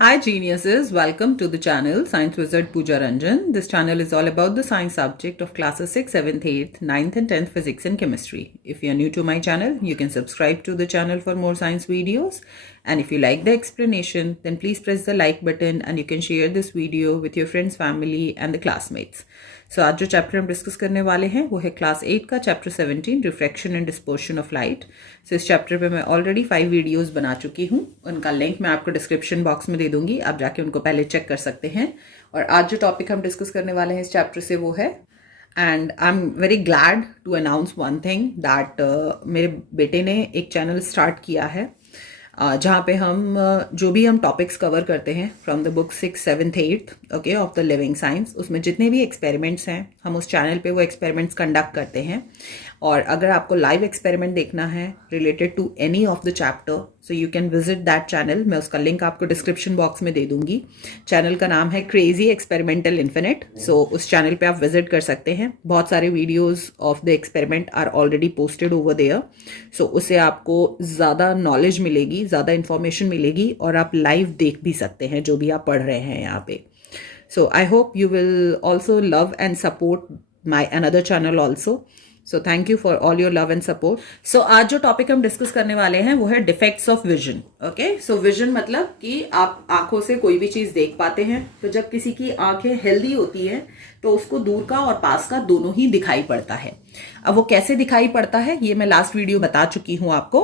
Hi geniuses, welcome to the channel Science Wizard Pooja Ranjan. This channel is all about the science subject of classes 6th, 7th, 8th, 9th and 10th physics and chemistry. If you are new to my channel, you can subscribe to the channel for more science videos. And if you like the explanation, then please press the like button and you can share this video with your friends, family and the classmates. So आज जो chapter हम discuss करने वाले हैं वो है class 8 का chapter 17 refraction and dispersion of light. So इस चैप्टर पे मैं ऑलरेडी 5 वीडियोस बना चुकी हूँ, उनका लिंक मैं आपको डिस्क्रिप्शन बॉक्स में दे दूंगी, आप जाके उनको पहले चेक कर सकते हैं। और आज जो टॉपिक हम डिस्कस करने वाले हैं इस चैप्टर से वो है, and I am very glad to announce one thing that मेरे बेटे ने एक चैनल स्टार्ट किया है जहाँ पे हम जो भी हम टॉपिक्स कवर करते हैं from the book 6th, 7th, 8th okay of the living science, उसमें जितने भी एक्सपेरिमेंट्स हैं हम उस चैनल पे वो एक्सपेरिमेंट्स कंडक्ट करते हैं। और अगर आपको लाइव एक्सपेरिमेंट देखना है related to any of the chapter so you can visit that channel. मैं उसका लिंक आपको डिस्क्रिप्शन बॉक्स में दे दूंगी। चैनल का नाम है क्रेजी एक्सपेरिमेंटल इन्फिनिट। सो उस चैनल पे आप विजिट कर सकते हैं। बहुत सारे videos of the experiment are already posted over there. So उससे आपको ज़्यादा नॉलेज मिलेगी, ज़्यादा इन्फॉर्मेशन मिलेगी और आप लाइव देख भी सकते हैं जो भी आप पढ़ रहे हैं यहाँ पे। So I hope you will also love and support my another channel also. So thank you for all your love and support. So आज जो टॉपिक हम डिस्कस करने वाले हैं वो है defects of vision. Okay, so vision मतलब कि आप आंखों से कोई भी चीज देख पाते हैं। तो जब किसी की आंखें हेल्दी होती हैं तो उसको दूर का और पास का दोनों ही दिखाई पड़ता है। अब वो कैसे दिखाई पड़ता है ये मैं लास्ट वीडियो बता चुकी हूं आपको।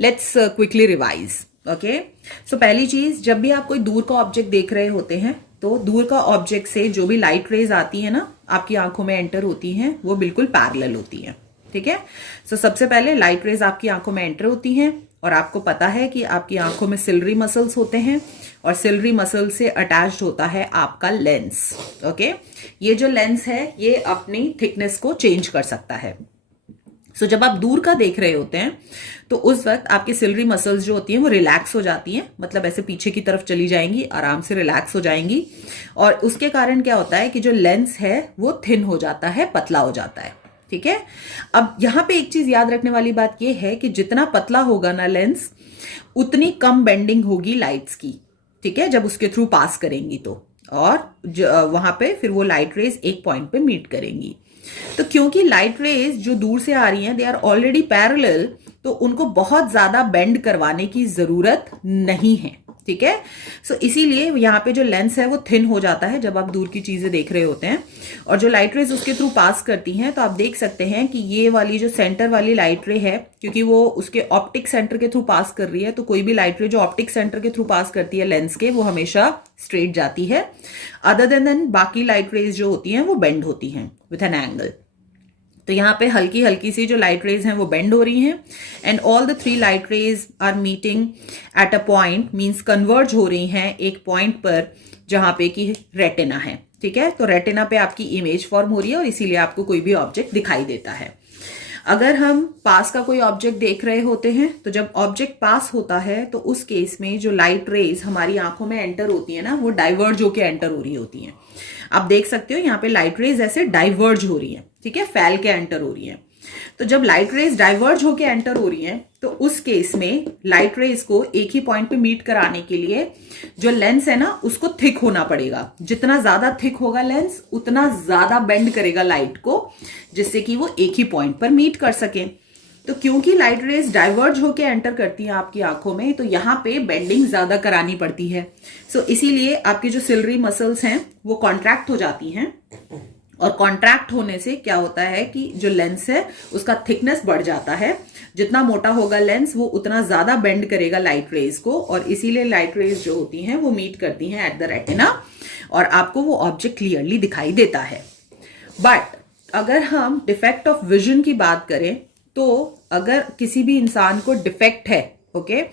Let's quickly revise. ओके, सो पहली चीज, जब भी आप कोई दूर का ऑब्जेक्ट देख रहे होते हैं तो दूर का ऑब्जेक्ट से जो भी लाइट रेज आती है ना आपकी आंखों में एंटर होती हैं वो बिल्कुल पैरेलल होती हैं। ठीक है, सो सबसे पहले लाइट रेज आपकी आंखों में एंटर होती हैं और आपको पता है कि आपकी आंखों में सिलरी मसल्स होते हैं और सिलरी मसल से अटैच्ड होता है आपका लेंस। ओके, ये जो लेंस है ये अपनी थिकनेस को चेंज कर सकता है। सो जब आप दूर का देख रहे होते हैं तो उस वक्त आपकी सिलरी मसल्स जो होती हैं वो रिलैक्स हो जाती हैं, मतलब ऐसे पीछे की तरफ चली जाएंगी, आराम से रिलैक्स हो जाएंगी। और उसके कारण क्या होता है कि जो लेंस है वो थिन हो जाता है, पतला हो जाता है। ठीक है, अब यहां पे एक चीज याद रखने वाली बात यह है कि जितना पतला होगा ना लेंस उतनी कम बेंडिंग होगी लाइट्स की। ठीक है, जब उसके थ्रू पास करेंगी तो, और वहां पे फिर वो लाइट रेज एक पॉइंट पे मीट करेंगी। तो क्योंकि लाइट रेज जो दूर से आ रही हैं दे आर ऑलरेडी पैरेलल, तो उनको बहुत ज्यादा बेंड करवाने की जरूरत नहीं है। ठीक है, सो इसीलिए यहाँ पे जो लेंस है वो थिन हो जाता है जब आप दूर की चीजें देख रहे होते हैं। और जो लाइट रेज उसके थ्रू पास करती हैं तो आप देख सकते हैं कि ये वाली जो सेंटर वाली लाइट रे है, क्योंकि वो उसके ऑप्टिक सेंटर के थ्रू पास कर रही है, तो कोई भी लाइट रे जो ऑप्टिक सेंटर के थ्रू पास करती है लेंस के वो हमेशा स्ट्रेट जाती है। अदर देन बाकी लाइट रेज जो होती हैं वो बेंड होती हैं विथ एन एंगल। तो यहाँ पे हल्की हल्की सी जो लाइट रेज हैं वो बेंड हो रही हैं and all the 3 light rays are meeting at a point, means converge हो रही हैं एक पॉइंट पर जहां पे कि रेटिना है। ठीक है, तो रेटिना पे आपकी इमेज फॉर्म हो रही है और इसीलिए आपको कोई भी ऑब्जेक्ट दिखाई देता है। अगर हम पास का कोई ऑब्जेक्ट देख रहे होते हैं तो जब ऑब्जेक्ट पास होता है तो उस केस में जो लाइट रेज हमारी आंखों में एंटर होती है ना वो डाइवर्ज होके एंटर हो रही होती हैं। आप देख सकते हो यहाँ पे लाइट रेज ऐसे डाइवर्ज हो रही है। ठीक है, फैल के एंटर हो रही है। तो जब लाइट रेज डाइवर्ज होके एंटर हो रही हैं तो उस केस में लाइट रेज को एक ही पॉइंट पे मीट कराने के लिए जो लेंस है ना उसको थिक होना पड़ेगा। जितना ज्यादा थिक होगा लेंस उतना ज्यादा बेंड करेगा लाइट को, जिससे कि वो एक ही पॉइंट पर मीट कर सके। तो क्योंकि लाइट रेज डाइवर्ज होके एंटर करती हैं आपकी आंखों में तो यहाँ पे बेंडिंग ज्यादा करानी पड़ती है। सो इसीलिए आपकी जो सिलरी मसल्स हैं वो कॉन्ट्रैक्ट हो जाती हैं और कॉन्ट्रैक्ट होने से क्या होता है कि जो लेंस है उसका थिकनेस बढ़ जाता है। जितना मोटा होगा लेंस वो उतना ज्यादा बेंड करेगा लाइट रेज को और इसीलिए लाइट रेज जो होती हैं वो मीट करती हैं एट द रेटिना और आपको वो ऑब्जेक्ट क्लियरली दिखाई देता है। बट अगर हम डिफेक्ट ऑफ विजन की बात करें तो अगर किसी भी इंसान को डिफेक्ट है ओके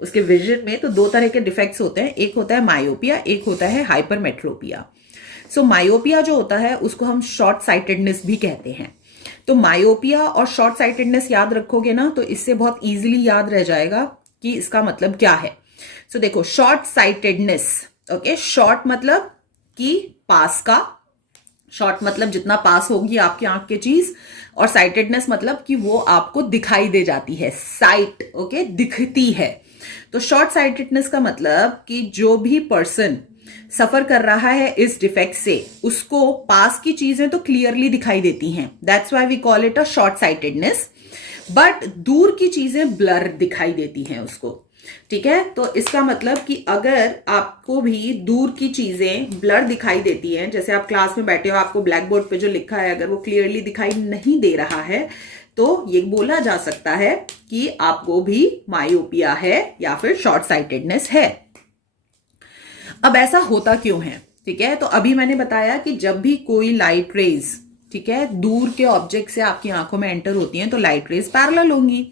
उसके विजन में, तो 2 तरह के डिफेक्ट्स होते हैं। एक होता है मायोपिया, एक होता है हाइपरमेट्रोपिया। सो मायोपिया जो होता है उसको हम शॉर्ट साइटेडनेस भी कहते हैं। तो मायोपिया और शॉर्ट साइटेडनेस याद रखोगे ना तो इससे बहुत इजीली याद रह जाएगा कि इसका मतलब क्या है। सो देखो, शॉर्ट साइटेडनेस, ओके, शॉर्ट मतलब कि पास का, शॉर्ट मतलब जितना पास होगी आपकी आंख की चीज, और साइटेडनेस मतलब कि वो आपको दिखाई दे जाती है, साइट, ओके, दिखती है। तो शॉर्ट साइटेडनेस का मतलब कि जो भी पर्सन सफर कर रहा है इस डिफेक्ट से, उसको पास की चीजें तो क्लियरली दिखाई देती हैं, that's why we call it a short sightedness, but दूर की चीजें ब्लर दिखाई देती हैं उसको। ठीक है, तो इसका मतलब कि अगर आपको भी दूर की चीजें ब्लर दिखाई देती हैं, जैसे आप क्लास में बैठे हो, आपको ब्लैक बोर्ड पे जो लिखा है अगर वो क्लियरली दिखाई नहीं दे रहा है, तो ये बोला जा सकता है कि आपको भी मायोपिया है या फिर शॉर्ट साइटेडनेस है। अब ऐसा होता क्यों है? ठीक है, तो अभी मैंने बताया कि जब भी कोई लाइट रेज, ठीक है, दूर के ऑब्जेक्ट से आपकी आंखों में एंटर होती हैं तो लाइट रेज पैरेलल होंगी,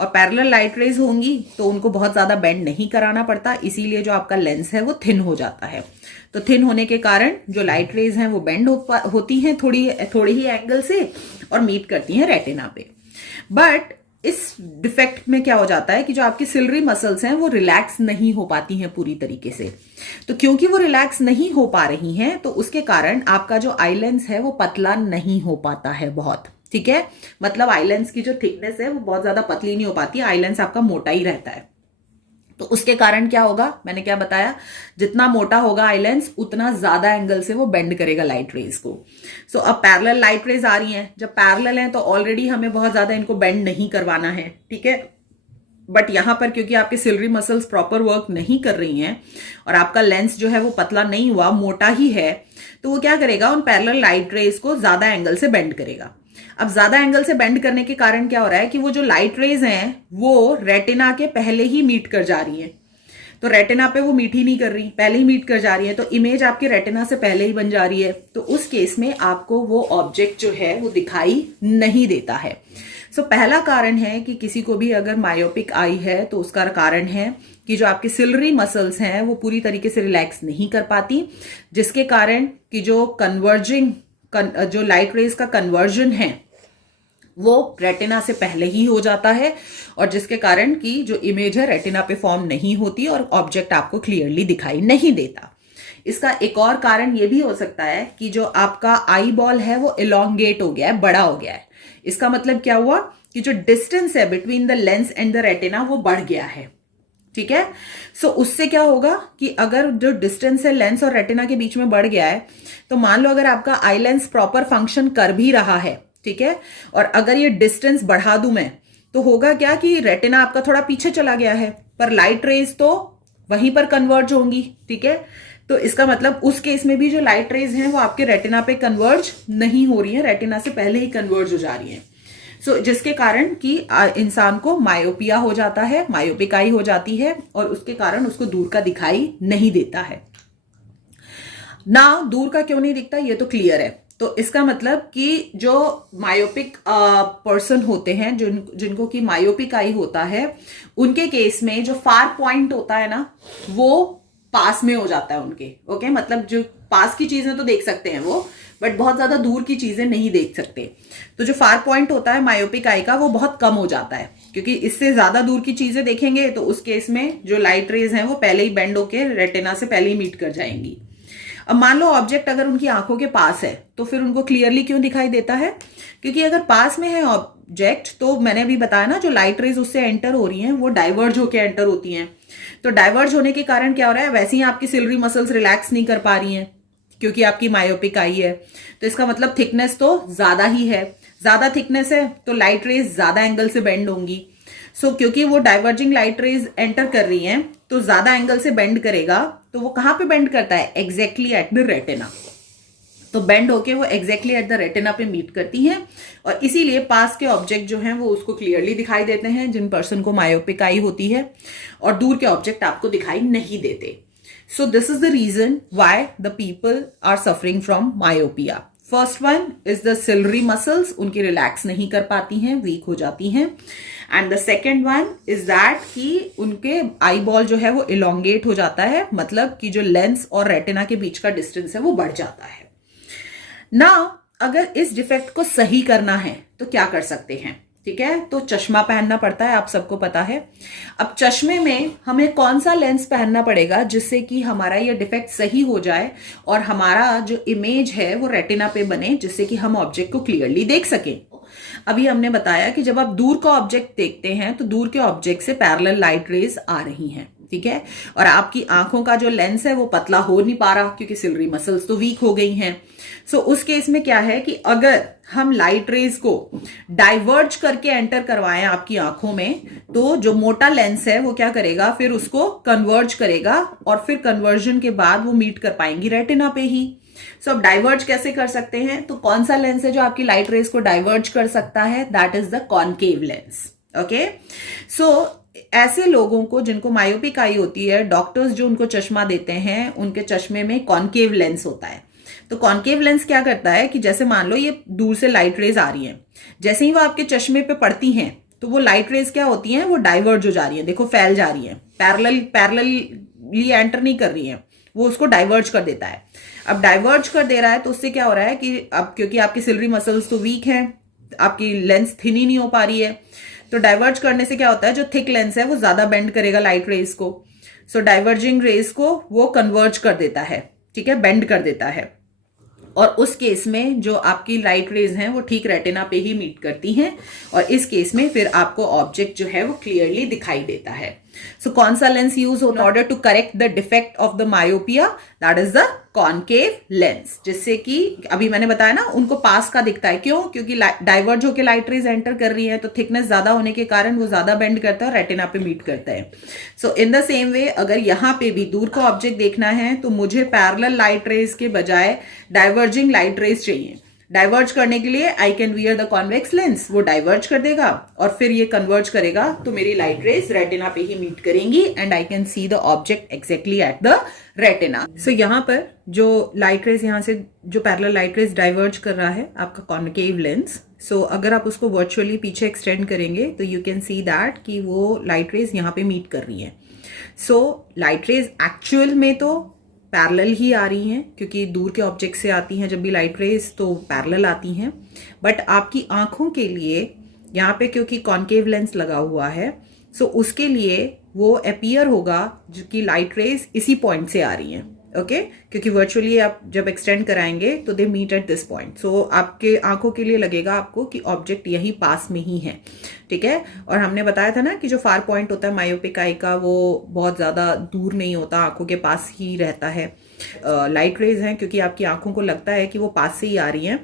और पैरेलल लाइट रेज होंगी तो उनको बहुत ज्यादा बेंड नहीं कराना पड़ता, इसीलिए जो आपका लेंस है वो थिन हो जाता है। तो थिन होने के कारण जो लाइट रेज हैं वो बेंड होती हैं थोड़ी ही एंगल से और मीट करती हैं रेटिना पे। बट इस डिफेक्ट में क्या हो जाता है कि जो आपकी सिलरी मसल्स हैं वो रिलैक्स नहीं हो पाती हैं पूरी तरीके से। तो क्योंकि वो रिलैक्स नहीं हो पा रही हैं तो उसके कारण आपका जो आई लेंस है वो पतला नहीं हो पाता है बहुत। ठीक है, मतलब आई लेंस की जो थिकनेस है वो बहुत ज्यादा पतली नहीं हो पाती, आई लेंस आपका मोटा ही रहता है। तो उसके कारण क्या होगा, मैंने क्या बताया, जितना मोटा होगा आई लेंस उतना ज्यादा एंगल से वो बेंड करेगा लाइट रेज को। सो अब पैरेलल लाइट रेज आ रही हैं, जब पैरेलल हैं तो ऑलरेडी हमें बहुत ज्यादा इनको बेंड नहीं करवाना है। ठीक है, बट यहां पर क्योंकि आपके सिलरी मसल्स प्रॉपर वर्क नहीं कर रही हैं और आपका लेंस जो है वो पतला नहीं हुआ, मोटा ही है, तो वो क्या करेगा, उन पैरेलल लाइट रेज को ज्यादा एंगल से बेंड करेगा। अब ज्यादा एंगल से बेंड करने के कारण क्या हो रहा है कि वो जो लाइट रेज हैं वो रेटिना के पहले ही मीट कर जा रही हैं। तो रेटिना पे वो मीट ही नहीं कर रही, पहले ही मीट कर जा रही है, तो इमेज आपके रेटिना से पहले ही बन जा रही है। तो उस केस में आपको वो ऑब्जेक्ट जो है वो दिखाई नहीं देता है। सो पहला कारण है कि किसी को भी अगर मायोपिक आई है तो उसका कारण है कि जो आपके सिलरी मसल्स हैं वो पूरी तरीके से रिलैक्स नहीं कर पाती, जिसके कारण कि जो जो लाइट रेज का कन्वर्जन है वो रेटिना से पहले ही हो जाता है, और जिसके कारण कि जो इमेज है रेटिना पे फॉर्म नहीं होती और ऑब्जेक्ट आपको क्लियरली दिखाई नहीं देता। इसका एक और कारण ये भी हो सकता है कि जो आपका आई बॉल है वो इलोंगेट हो गया है, बड़ा हो गया है। इसका मतलब क्या हुआ कि जो डिस्टेंस है between the lens and the retina वो बढ़ गया है। ठीक है, सो उससे क्या होगा कि अगर जो डिस्टेंस है लेंस और रेटिना के बीच में बढ़ गया है, तो मान लो अगर आपका आई लेंस प्रॉपर फंक्शन कर भी रहा है, ठीक है, और अगर ये डिस्टेंस बढ़ा दूं मैं, तो होगा क्या कि रेटिना आपका थोड़ा पीछे चला गया है, पर लाइट रेज तो वहीं पर कन्वर्ज होंगी। ठीक है, तो इसका मतलब उस केस में भी जो लाइट रेज हैं वो आपके रेटिना पे कन्वर्ज नहीं हो रही है, रेटिना से पहले ही कन्वर्ज हो जा रही हैं। सो जिसके कारण कि इंसान को मायोपिया हो जाता है, मायोपिक आई हो जाती है, और उसके कारण उसको दूर का दिखाई नहीं देता है ना। दूर का क्यों नहीं दिखता ये तो क्लियर है। तो इसका मतलब कि जो मायोपिक पर्सन होते हैं, जिनको कि मायोपिक आई होता है, उनके केस में जो फार पॉइंट होता है ना वो पास में हो जाता है उनके। ओके, मतलब जो पास की चीजें तो देख सकते हैं वो, बट बहुत ज्यादा दूर की चीजें नहीं देख सकते। तो जो फार पॉइंट होता है मायोपिक आई का वो बहुत कम हो जाता है, क्योंकि इससे ज्यादा दूर की चीजें देखेंगे तो उस केस में जो लाइट रेज हैं वो पहले ही बेंड होके रेटिना से पहले ही मीट कर जाएंगी। अब मान लो ऑब्जेक्ट अगर उनकी आंखों के पास है तो फिर उनको क्लियरली क्यों दिखाई देता है, क्योंकि अगर पास में है ऑब्जेक्ट तो मैंने अभी बताया ना, जो लाइट रेज उससे एंटर हो रही हैं वो डाइवर्ज होके एंटर होती हैं। तो डाइवर्ज होने के कारण क्या हो रहा है, वैसे ही आपकी सिलरी मसल्स रिलैक्स नहीं कर पा रही हैं क्योंकि आपकी मायोपिक आई है। तो इसका मतलब थिकनेस तो ज्यादा ही है, ज्यादा थिकनेस है तो लाइट रेज ज्यादा एंगल से बेंड होंगी। सो क्योंकि वो डाइवर्जिंग लाइट रेज एंटर कर रही हैं तो ज्यादा एंगल से बेंड करेगा, तो वो कहां पे बेंड करता है, एग्जैक्टली एट द रेटिना। तो बेंड होके वो एग्जैक्टली एट द रेटिना पे मीट करती हैं, और इसीलिए पास के ऑब्जेक्ट जो हैं वो उसको क्लियरली दिखाई देते हैं जिन पर्सन को मायोपिक आई होती है, और दूर के ऑब्जेक्ट आपको दिखाई नहीं देते। So this is the reason why the people are suffering from myopia. First one is the ciliary muscles, उनकी रिलैक्स नहीं कर पाती हैं, वीक हो जाती हैं। And the second one is that कि उनके आई बॉल जो है वो इलोंगेट हो जाता है, मतलब कि जो लेंस और रेटिना के बीच का डिस्टेंस है वो बढ़ जाता है ना। अगर इस डिफेक्ट को सही करना है तो क्या कर सकते हैं, ठीक है, तो चश्मा पहनना पड़ता है, आप सबको पता है। अब चश्मे में हमें कौन सा लेंस पहनना पड़ेगा जिससे कि हमारा ये डिफेक्ट सही हो जाए और हमारा जो इमेज है वो रेटिना पे बने, जिससे कि हम ऑब्जेक्ट को क्लियरली देख सकें। अभी हमने बताया कि जब आप दूर का ऑब्जेक्ट देखते हैं तो दूर के ऑब्जेक्ट से पैरेलल लाइट रेज आ रही हैं, ठीक है, और आपकी आंखों का जो लेंस है वो पतला हो नहीं पा रहा क्योंकि सिलरी मसल्स तो वीक हो गई हैं। सो उस केस में क्या है कि अगर हम लाइट रेज को डाइवर्ज करके एंटर करवाएं आपकी आंखों में, तो जो मोटा लेंस है वो क्या करेगा, फिर उसको कन्वर्ज करेगा और फिर कन्वर्जन के बाद वो मीट कर पाएंगी रेटिना पे ही। सो अब डाइवर्ज कैसे कर सकते हैं, तो कौन सा लेंस है जो आपकी लाइट रेज को डाइवर्ज कर सकता है, that is the concave lens. Okay, so ऐसे लोगों को जिनको मायोपिक आई होती है, डॉक्टर्स जो उनको चश्मा देते हैं उनके चश्मे में कॉनकेव लेंस होता है। तो कॉनकेव लेंस क्या करता है कि जैसे मान लो ये दूर से लाइट रेज आ रही हैं, जैसे ही वो आपके चश्मे पे पड़ती हैं तो वो लाइट रेज क्या होती हैं, वो डाइवर्ज हो जा रही हैं, देखो फैल जा रही हैं, पैरेलली एंटर नहीं कर रही हैं, वो उसको डाइवर्ज कर देता है। अब डाइवर्ज कर दे रहा है तो उससे क्या हो रहा है कि अब क्योंकि आपकी सिलरी मसल्स तो वीक हैं, आपकी लेंस थिन ही नहीं हो पा रही है, तो डाइवर्ज करने से क्या होता है, जो थिक लेंस है वो ज्यादा बेंड करेगा लाइट रेज को। सो डाइवर्जिंग रेज को वो कन्वर्ज कर देता है, ठीक है, बेंड कर देता है, और उस केस में जो आपकी लाइट रेज हैं वो ठीक रेटिना पे ही मीट करती हैं, और इस केस में फिर आपको ऑब्जेक्ट जो है वो क्लियरली दिखाई देता है। सो कौन सा लेंस यूज हो in order to correct the defect of the myopia, that is the concave lens, जिससे कि अभी मैंने बताया ना उनको पास का दिखता है, क्यों, क्योंकि डाइवर्ज होकर लाइट रेज एंटर कर रही है तो थिकनेस ज्यादा होने के कारण वो ज्यादा बेंड करता है और रेटिना पे मीट करता है। सो इन द सेम वे अगर यहाँ पे भी दूर का ऑब्जेक्ट देखना है तो मुझे पैरेलल लाइट रेज के बजाय डाइवर्जिंग लाइट रेज चाहिए। डाइवर्ज करने के लिए I can wear the convex lens, वो डाइवर्ज कर देगा और फिर ये कन्वर्ज करेगा तो मेरी लाइट रेज रेटिना पे ही मीट करेंगी and I can see the object exactly at the retina. So यहाँ पर जो लाइट रेज यहाँ से जो पैरेलल लाइट रेज डाइवर्ज कर रहा है आपका कॉनकेव लेंस, सो अगर आप उसको वर्चुअली पीछे एक्सटेंड करेंगे तो यू कैन सी दैट कि वो लाइट रेज यहाँ पे मीट कर रही है। सो लाइट रेज एक्चुअल में तो पैरेलल ही आ रही हैं क्योंकि दूर के ऑब्जेक्ट से आती हैं जब भी लाइट रेज तो पैरेलल आती हैं, बट आपकी आंखों के लिए यहाँ पे क्योंकि कॉनकेव लेंस लगा हुआ है सो उसके लिए वो अपीयर होगा जो कि लाइट रेज इसी पॉइंट से आ रही हैं। ओके, क्योंकि वर्चुअली आप जब एक्सटेंड कराएंगे तो they meet at this point, so आपके आंखों के लिए लगेगा आपको कि ऑब्जेक्ट यहीं पास में ही है, ठीक है। और हमने बताया था ना कि जो फार पॉइंट होता है मायोपिक आई का वो बहुत ज्यादा दूर नहीं होता, आंखों के पास ही रहता है। लाइट रेज हैं क्योंकि आपकी आंखों को लगता है कि वो पास से ही आ रही हैं,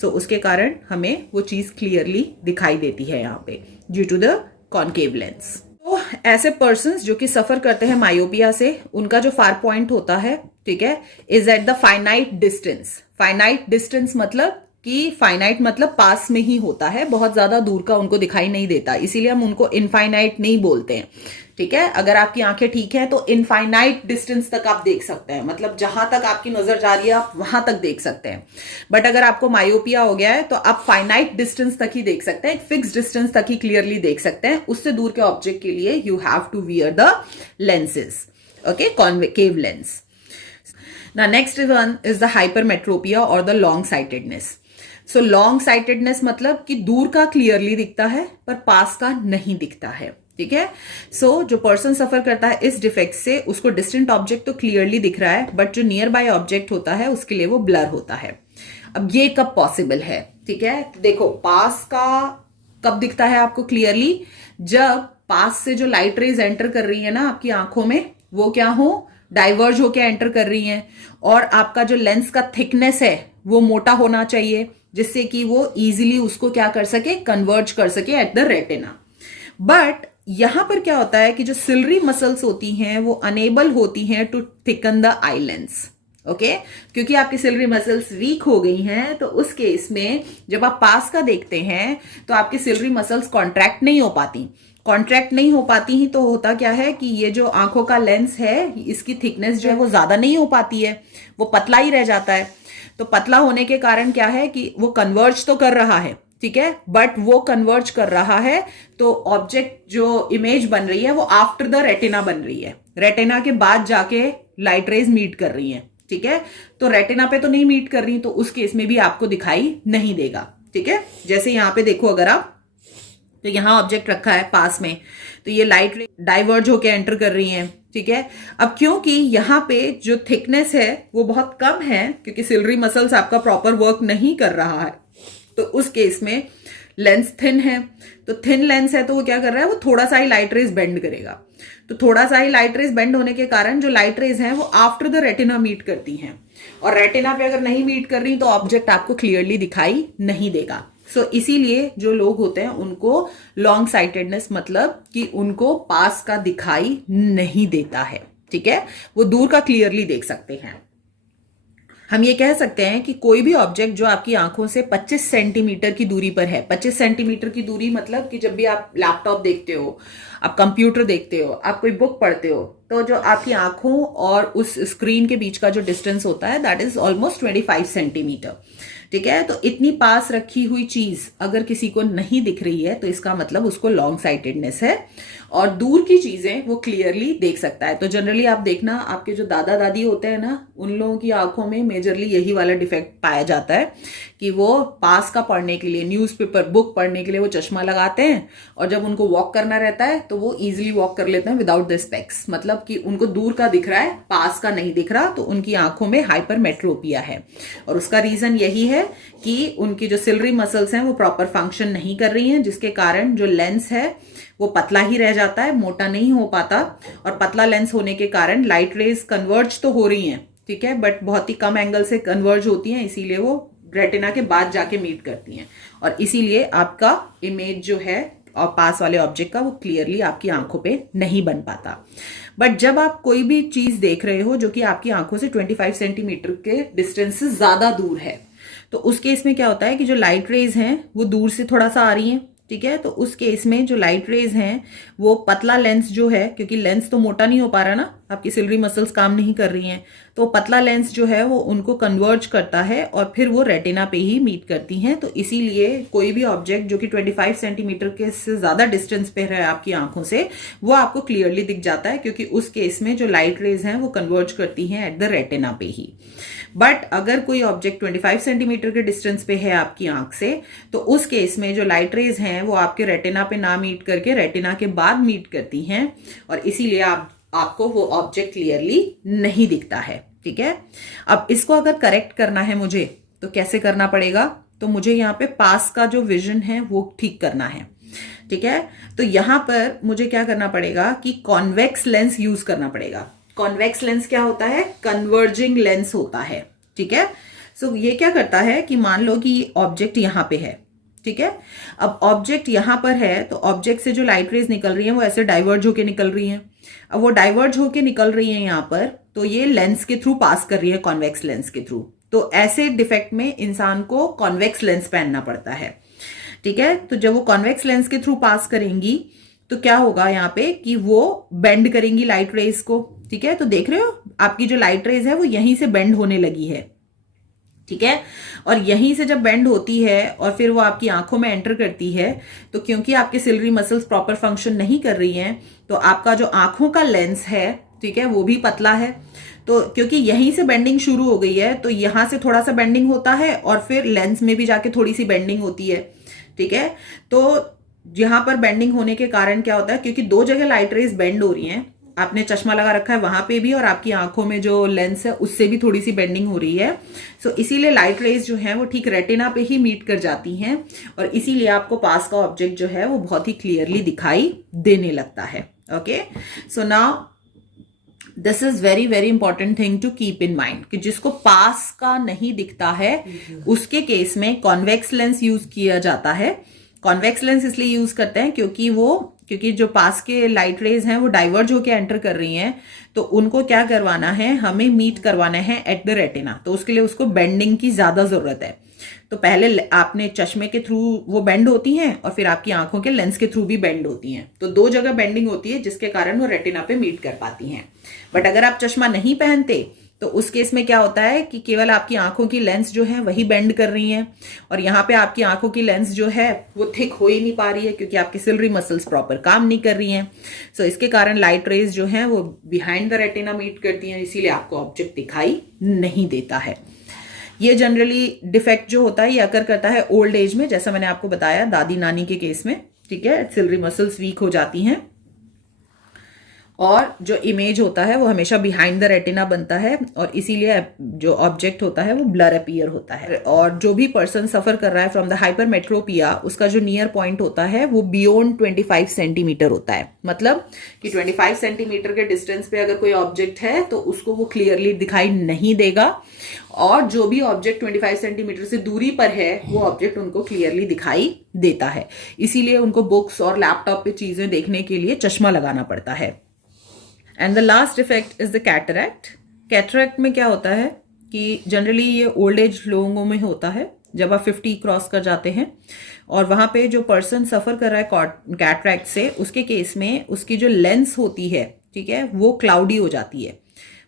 सो उसके कारण हमें वो चीज क्लियरली दिखाई देती है यहाँ पे due to the concave lens. तो ऐसे पर्सन्स जो कि सफर करते हैं मायोपिया से, उनका जो फार पॉइंट होता है, ठीक है, is at the finite distance. Finite distance मतलब कि फाइनाइट मतलब पास में ही होता है, बहुत ज्यादा दूर का उनको दिखाई नहीं देता, इसीलिए हम उनको इनफाइनाइट नहीं बोलते हैं, ठीक है। अगर आपकी आंखें ठीक है तो इनफाइनाइट डिस्टेंस तक आप देख सकते हैं, मतलब जहां तक आपकी नजर जा रही है आप वहां तक देख सकते हैं। बट अगर आपको मायोपिया हो गया है तो आप फाइनाइट डिस्टेंस तक ही देख सकते हैं, एक फिक्स डिस्टेंस तक ही क्लियरली देख सकते हैं, उससे दूर के ऑब्जेक्ट के लिए you have to wear the lenses, okay, concave lens. Now next one is the hypermetropia or the long sightedness. So long sightedness मतलब कि दूर का क्लियरली दिखता है पर पास का नहीं दिखता है, ठीक है। सो जो पर्सन सफर करता है इस डिफेक्ट से उसको डिस्टेंट ऑब्जेक्ट तो क्लियरली दिख रहा है बट जो नियर बाय ऑब्जेक्ट होता है उसके लिए वो ब्लर होता है। अब ये कब पॉसिबल है, ठीक है, देखो पास का कब दिखता है आपको क्लियरली, जब पास से जो लाइट रेज एंटर कर रही है ना आपकी आंखों में वो क्या हो, डाइवर्ज होके एंटर कर रही हैं, और आपका जो लेंस का थिकनेस है वो मोटा होना चाहिए जिससे कि वो इजीली उसको क्या कर सके, कन्वर्ज कर सके एट द रेटिना। बट यहां पर क्या होता है कि जो सिलरी मसल्स होती हैं वो अनेबल होती हैं to thicken the eye lens, okay, क्योंकि आपकी सिलरी मसल्स वीक हो गई हैं तो उस केस में जब आप पास का देखते हैं तो आपकी सिलरी मसल्स कॉन्ट्रैक्ट नहीं हो पाती। कॉन्ट्रैक्ट नहीं हो पाती ही तो होता क्या है कि ये जो आंखों का लेंस है इसकी थिकनेस जो है वो ज्यादा नहीं हो पाती है, वो पतला ही रह जाता है। तो पतला होने के कारण क्या है कि वो कन्वर्ज तो कर रहा है, ठीक है, बट वो कन्वर्ज कर रहा है तो ऑब्जेक्ट जो इमेज बन रही है वो आफ्टर द रेटिना बन रही है, रेटिना के बाद जाके लाइट रेज मीट कर रही है, ठीक है। तो रेटिना पे तो नहीं मीट कर रही तो उस केस में भी आपको दिखाई नहीं देगा, ठीक है। जैसे यहाँ पे देखो अगर आप, तो यहाँ ऑब्जेक्ट रखा है पास में तो ये लाइट डाइवर्ज होके एंटर कर रही हैं, ठीक है। अब क्योंकि यहाँ पे जो थिकनेस है वो बहुत कम है क्योंकि सिलरी मसल्स आपका प्रॉपर वर्क नहीं कर रहा है तो उस केस में लेंस थिन है, तो थिन लेंस है तो वो क्या कर रहा है, वो थोड़ा सा ही लाइट रेज बेंड करेगा। तो थोड़ा सा ही लाइट रेज बेंड होने के कारण जो लाइट रेज हैं वो आफ्टर द रेटिना मीट करती हैं, और रेटिना पे अगर नहीं मीट कर रही तो ऑब्जेक्ट आपको क्लियरली दिखाई नहीं देगा। इसीलिए जो लोग होते हैं उनको लॉन्ग साइटेडनेस, मतलब कि उनको पास का दिखाई नहीं देता है, ठीक है, वो दूर का क्लियरली देख सकते हैं। हम ये कह सकते हैं कि कोई भी ऑब्जेक्ट जो आपकी आंखों से 25 सेंटीमीटर की दूरी पर है, 25 सेंटीमीटर की दूरी मतलब कि जब भी आप लैपटॉप देखते हो, आप कंप्यूटर देखते हो, आप कोई बुक पढ़ते हो, तो जो आपकी आंखों और उस स्क्रीन के बीच का जो डिस्टेंस होता है दैट इज ऑलमोस्ट 25 सेंटीमीटर, ठीक है। तो इतनी पास रखी हुई चीज अगर किसी को नहीं दिख रही है तो इसका मतलब उसको लॉन्ग साइटेडनेस है, और दूर की चीजें वो क्लियरली देख सकता है। तो जनरली आप देखना, आपके जो दादा दादी होते हैं ना, उन लोगों की आंखों में मेजरली यही वाला डिफेक्ट पाया जाता है कि वो पास का पढ़ने के लिए, न्यूज़पेपर बुक पढ़ने के लिए वो चश्मा लगाते हैं, और जब उनको वॉक करना रहता है तो वो इजिली वॉक कर लेते हैं विदाउट द स्पेक्स, मतलब कि उनको दूर का दिख रहा है, पास का नहीं दिख रहा, तो उनकी आंखों में हाइपरमेट्रोपिया है। और उसका रीजन यही है कि उनकी जो सिलरी मसल्स हैं वो प्रॉपर फंक्शन नहीं कर रही हैं, जिसके कारण जो लेंस है वो पतला ही रह जाता है, मोटा नहीं हो पाता, और पतला लेंस होने के कारण लाइट रेज कन्वर्ज तो हो रही हैं, ठीक है, बट बहुत ही कम एंगल से कन्वर्ज होती हैं, इसीलिए वो रेटिना के बाद जाके मीट करती हैं, और इसीलिए आपका इमेज जो है और पास वाले ऑब्जेक्ट का वो क्लियरली आपकी आंखों पे नहीं बन पाता। बट जब आप कोई भी चीज देख रहे हो जो कि आपकी आंखों से 25 सेंटीमीटर के डिस्टेंस से ज्यादा दूर है, तो उस केस में क्या होता है कि जो लाइट रेज हैं वो दूर से थोड़ा सा आ रही हैं, ठीक है। तो उस केस में जो लाइट रेज हैं वो पतला लेंस जो है, क्योंकि लेंस तो मोटा नहीं हो पा रहा ना, आपकी सिलरी मसल्स काम नहीं कर रही हैं, तो पतला लेंस जो है वो उनको कन्वर्ज करता है और फिर वो रेटिना पे ही मीट करती हैं। तो इसीलिए कोई भी ऑब्जेक्ट जो कि 25 सेंटीमीटर के से ज्यादा डिस्टेंस पे है आपकी आंखों से, वो आपको क्लियरली दिख जाता है, क्योंकि उस केस में जो लाइट रेज हैं वो कन्वर्ज करती हैं एट द रेटिना पे ही। बट अगर कोई ऑब्जेक्ट 25 सेंटीमीटर के डिस्टेंस पे है आपकी आंख से, तो उस केस में जो लाइट रेज हैं वो आपके रेटिना पे ना मीट करके रेटिना के बाद मीट करती हैं, और इसीलिए आपको वो ऑब्जेक्ट क्लियरली नहीं दिखता है, ठीक है। अब इसको अगर करेक्ट करना है मुझे, तो कैसे करना पड़ेगा, तो मुझे यहाँ पे पास का जो विजन है वो ठीक करना है, ठीक है। तो यहां पर मुझे क्या करना पड़ेगा कि कॉन्वेक्स लेंस यूज करना पड़ेगा। कॉन्वेक्स लेंस क्या होता है, कन्वर्जिंग लेंस होता है, ठीक है। सो ये क्या करता है कि मान लो कि ऑब्जेक्ट यहां पे है, ठीक है। अब ऑब्जेक्ट यहां पर है तो ऑब्जेक्ट से जो लाइट रेज निकल रही है वो ऐसे डाइवर्ज होके निकल रही हैं। अब वो डाइवर्ज होके निकल रही है यहां पर, तो ये लेंस के थ्रू पास कर रही है, कॉन्वेक्स लेंस के थ्रू। तो ऐसे डिफेक्ट में इंसान को कॉन्वेक्स लेंस पहनना पड़ता है, ठीक है। तो जब वो कॉन्वेक्स लेंस के थ्रू पास करेंगी तो क्या होगा यहाँ पे कि वो बेंड करेंगी लाइट रेज को, ठीक है। तो देख रहे हो आपकी जो लाइट रेज है वो यहीं से बेंड होने लगी है, ठीक है। और यहीं से जब बेंड होती है और फिर वो आपकी आंखों में एंटर करती है, तो क्योंकि आपके सिलरी मसल्स प्रॉपर फंक्शन नहीं कर रही हैं, तो आपका जो आंखों का लेंस है, ठीक है, वो भी पतला है। तो क्योंकि यहीं से बेंडिंग शुरू हो गई है, तो यहां से थोड़ा सा बेंडिंग होता है और फिर लेंस में भी जाके थोड़ी सी बेंडिंग होती है, ठीक है। तो यहां पर बेंडिंग होने के कारण क्या होता है, क्योंकि दो जगह लाइट रेज बेंड हो रही हैं, आपने चश्मा लगा रखा है वहां पे भी और आपकी आंखों में जो लेंस है उससे भी थोड़ी सी बेंडिंग हो रही है। सो इसीलिए लाइट रेज जो है वो ठीक रेटिना पे ही मीट कर जाती हैं, और इसीलिए आपको पास का ऑब्जेक्ट जो है वो बहुत ही क्लियरली दिखाई देने लगता है। Okay, so now this is very very important thing to keep in mind कि जिसको पास का नहीं दिखता है उसके केस में कॉन्वेक्स लेंस यूज किया जाता है। कॉन्वेक्स लेंस इसलिए यूज करते हैं क्योंकि जो पास के लाइट रेज हैं वो डाइवर्ज होकर एंटर कर रही हैं, तो उनको क्या करवाना है, हमें मीट करवाना है एट द रेटिना। तो उसके लिए उसको बेंडिंग की ज्यादा जरूरत है। तो पहले आपने चश्मे के थ्रू वो बेंड होती हैं और फिर आपकी आंखों के लेंस के थ्रू भी बेंड होती हैं। तो दो जगह बेंडिंग होती है जिसके कारण वो रेटिना पे मीट कर पाती हैं। बट अगर आप चश्मा नहीं पहनते तो उस केस में क्या होता है कि केवल आपकी आंखों की लेंस जो है वही बेंड कर रही हैं, और यहाँ पे आपकी आंखों की लेंस जो है वो थिक हो ही नहीं पा रही है क्योंकि आपकी सिलरी मसल्स प्रॉपर काम नहीं कर रही हैं। सो इसके कारण लाइट रेज जो है वो बिहाइंड द रेटिना मीट करती हैं, इसीलिए आपको ऑब्जेक्ट दिखाई नहीं देता है। ये जनरली डिफेक्ट जो होता है ये अकर करता है ओल्ड एज में, जैसा मैंने आपको बताया दादी नानी के केस में, ठीक है, सिलरी मसल्स वीक हो जाती हैं। और जो इमेज होता है वो हमेशा बिहाइंड द रेटिना बनता है और इसीलिए जो ऑब्जेक्ट होता है वो ब्लर अपीयर होता है। और जो भी पर्सन सफर कर रहा है फ्रॉम द हाइपरमेट्रोपिया, उसका जो नियर पॉइंट होता है वो बियॉन्ड 25 सेंटीमीटर होता है। मतलब कि 25 सेंटीमीटर के डिस्टेंस पे अगर कोई ऑब्जेक्ट है तो उसको वो क्लियरली दिखाई नहीं देगा, और जो भी ऑब्जेक्ट 25 सेंटीमीटर से दूरी पर है वो ऑब्जेक्ट उनको क्लियरली दिखाई देता है। इसीलिए उनको बुक्स और लैपटॉप पे चीजें देखने के लिए चश्मा लगाना पड़ता है। And the last effect is the cataract. Cataract में क्या होता है कि जनरली ये ओल्ड एज लोगों में होता है, जब आप 50 क्रॉस कर जाते हैं, और वहां पे जो पर्सन सफर कर रहा है कैटरैक्ट से, उसके केस में उसकी जो लेंस होती है, ठीक है, वो क्लाउडी हो जाती है।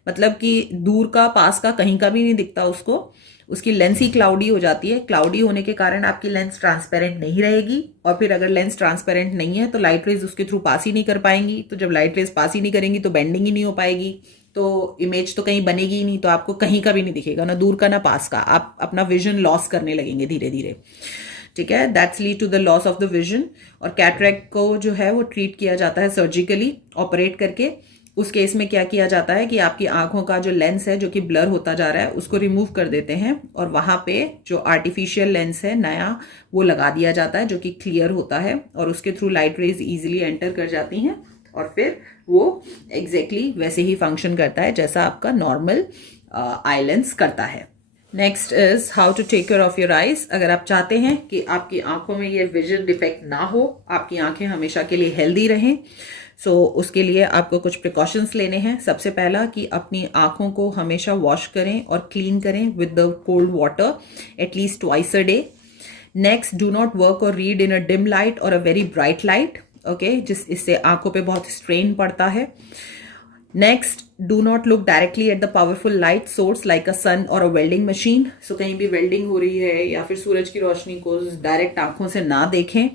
मतलब कि दूर का पास का कहीं का भी नहीं दिखता उसको, उसकी लेंस ही क्लाउडी हो जाती है। क्लाउडी होने के कारण आपकी लेंस ट्रांसपेरेंट नहीं रहेगी, और फिर अगर लेंस ट्रांसपेरेंट नहीं है तो लाइट रेज उसके थ्रू पास ही नहीं कर पाएंगी। तो जब लाइट रेज पास ही नहीं करेंगी तो बेंडिंग ही नहीं हो पाएगी, तो इमेज तो कहीं बनेगी ही नहीं, तो आपको कहीं का भी नहीं दिखेगा, ना दूर का ना पास का। आप अपना विजन लॉस करने लगेंगे धीरे धीरे, ठीक है। That's lead to the loss of the vision. और कैटरैक्ट को जो है वो ट्रीट किया जाता है सर्जिकली, ऑपरेट करके। उस केस में क्या किया जाता है कि आपकी आंखों का जो लेंस है जो कि ब्लर होता जा रहा है उसको रिमूव कर देते हैं, और वहां पे जो आर्टिफिशियल लेंस है नया वो लगा दिया जाता है जो कि क्लियर होता है, और उसके through light rays easily enter कर जाती हैं, और फिर वो एग्जैक्टली वैसे ही फंक्शन करता है जैसा आपका नॉर्मल आई लेंस करता है। Next is how to take care of your eyes. अगर आप चाहते हैं कि आपकी आंखों में ये विजन डिफेक्ट ना हो, आपकी आंखें हमेशा के लिए हेल्दी रहें, उसके लिए आपको कुछ प्रिकॉशंस लेने हैं। सबसे पहला कि अपनी आंखों को हमेशा वॉश करें और क्लीन करें with the cold water at least twice a day. Next, do not work और read in a dim light और a very bright light, okay, इससे आंखों पे बहुत स्ट्रेन पड़ता है। Next, do not look directly at the powerful light source like a sun और a welding machine. सो कहीं भी वेल्डिंग हो रही है या फिर सूरज की रोशनी को डायरेक्ट आंखों से ना देखें।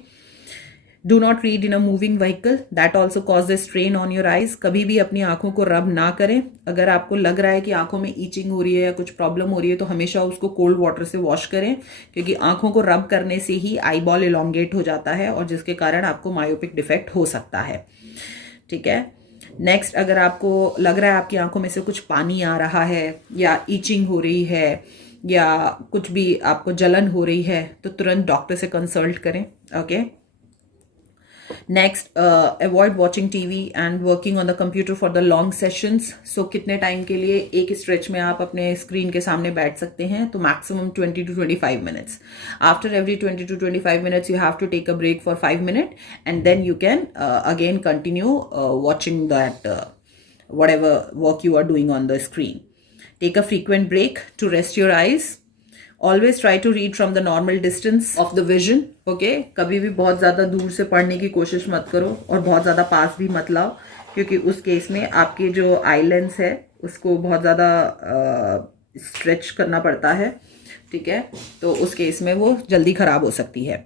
Do not read in a moving vehicle, that also cause strain on your eyes. कभी भी अपनी आंखों को रब ना करें। अगर आपको लग रहा है कि आंखों में ईचिंग हो रही है या कुछ प्रॉब्लम हो रही है तो हमेशा उसको कोल्ड वाटर से वॉश करें, क्योंकि आंखों को रब करने से ही आई बॉल इलोंगेट हो जाता है, और जिसके कारण आपको मायोपिक डिफेक्ट हो सकता है, ठीक है। नेक्स्ट, अगर आपको लग रहा है आपकी आंखों में से कुछ पानी आ रहा है या ईचिंग हो रही है या कुछ भी आपको जलन हो रही है तो तुरंत डॉक्टर से कंसल्ट करें, okay. Next, avoid watching TV and working on the computer for the long sessions. So कितने टाइम के लिए एक स्ट्रेच में आप अपने स्क्रीन के सामने बैठ सकते हैं, तो maximum 20 to 25 minutes. After every 20 to 25 minutes you have to take a break for 5 minute and then you can again continue watching that whatever work you are doing on the screen. Take a frequent break to rest your eyes. Always try to read from the normal distance of the vision. Okay? कभी भी बहुत ज़्यादा दूर से पढ़ने की कोशिश मत करो और बहुत ज़्यादा पास भी मत लाओ, क्योंकि उस केस में आपकी जो आई लेंस है उसको बहुत ज़्यादा स्ट्रेच करना पड़ता है, ठीक है। तो उस केस में वो जल्दी ख़राब हो सकती है।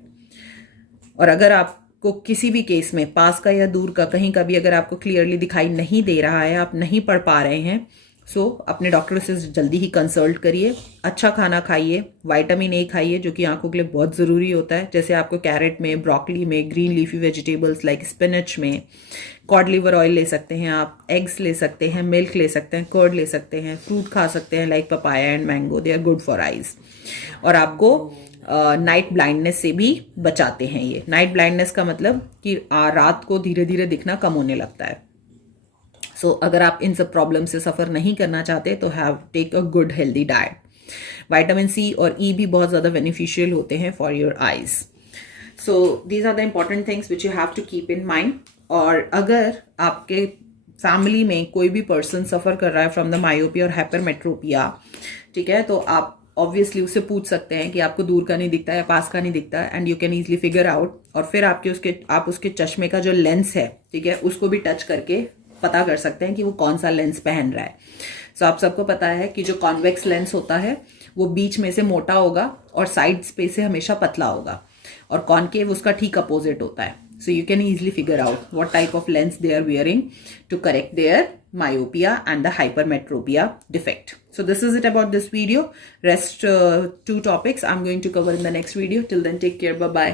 और अगर आपको किसी भी केस में पास का या दूर का कहीं का भी अगर आपको क्लियरली दिखाई नहीं दे रहा है, आप नहीं पढ़ पा रहे हैं, सो अपने डॉक्टर से जल्दी ही कंसल्ट करिए। अच्छा खाना खाइए, विटामिन ए खाइए जो कि आंखों के लिए बहुत ज़रूरी होता है। जैसे आपको कैरेट में, ब्रोकली में, green leafy vegetables like spinach में कॉड लिवर ऑयल ले सकते हैं आप, एग्स ले सकते हैं, मिल्क ले सकते हैं, कर्ड ले सकते हैं, फ्रूट खा सकते हैं like papaya and mango, they are good for eyes. और आपको नाइट ब्लाइंडनेस से भी बचाते हैं ये। नाइट ब्लाइंडनेस का मतलब कि रात को धीरे धीरे दिखना कम होने लगता है। सो अगर आप इन सब प्रॉब्लम से सफ़र नहीं करना चाहते तो have take a good healthy diet. Vitamin C और ई भी बहुत ज़्यादा बेनिफिशियल होते हैं for your eyes. So these are the important things which you have to keep in mind. और अगर आपके फैमिली में कोई भी पर्सन सफ़र कर रहा है फ्रॉम द मायोपिया और हाइपरमेट्रोपिया, ठीक है, तो आप ऑब्वियसली उससे पूछ सकते हैं कि आपको दूर का नहीं दिखता या पास का नहीं दिखता, and you can easily figure out. और फिर आप उसके चश्मे का जो लेंस है, ठीक है, उसको भी टच करके पता कर सकते हैं कि वो कौन सा लेंस पहन रहा है। सो आप सबको पता है कि जो कॉन्वेक्स लेंस होता है वो बीच में से मोटा होगा और साइड्स पे से हमेशा पतला होगा, और कॉनकेव उसका ठीक अपोजिट होता है। So you can easily figure out what type of lens they are wearing to correct their myopia and the hypermetropia defect. So this is it about this video. Rest 2 topics I'm going to cover in the next video. Till then, take care. Bye bye.